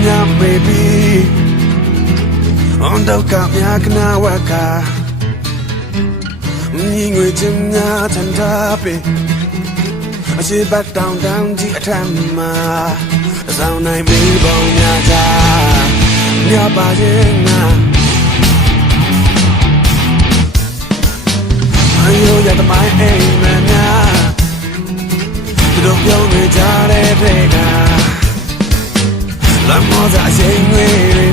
mia baby Ondo ka mia kana waka Ni ngwe chin mia tan da pe A si back down down di a tam ma A sound nai mi bong mia ja Mia ba yin na Ayo ya ta mai ai na mia တို့ပြောနေကြတဲ့တွေက လမ်းမသာအချိန်တွေ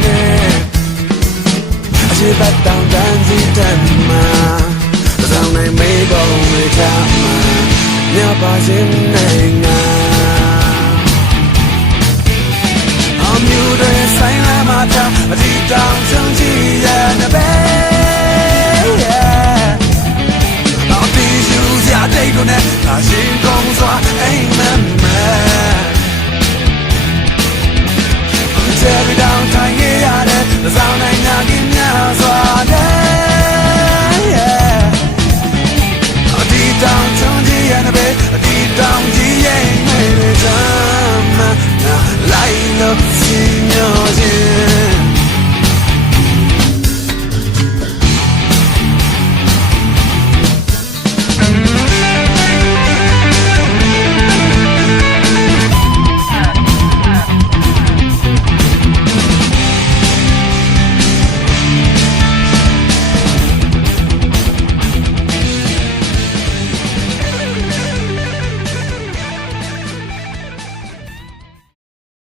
နဲ့အချိန်ပတ်တောင်တန်းစီတတ်မှာသောင်းနိုင်မေးပုံတွေချမှာမြပါခြင်းနိုင်ငံအမျိုးတွေဆိုင်လာမှာသာအဒီတောင်ချင်ကြည့်ရတဲ့ every day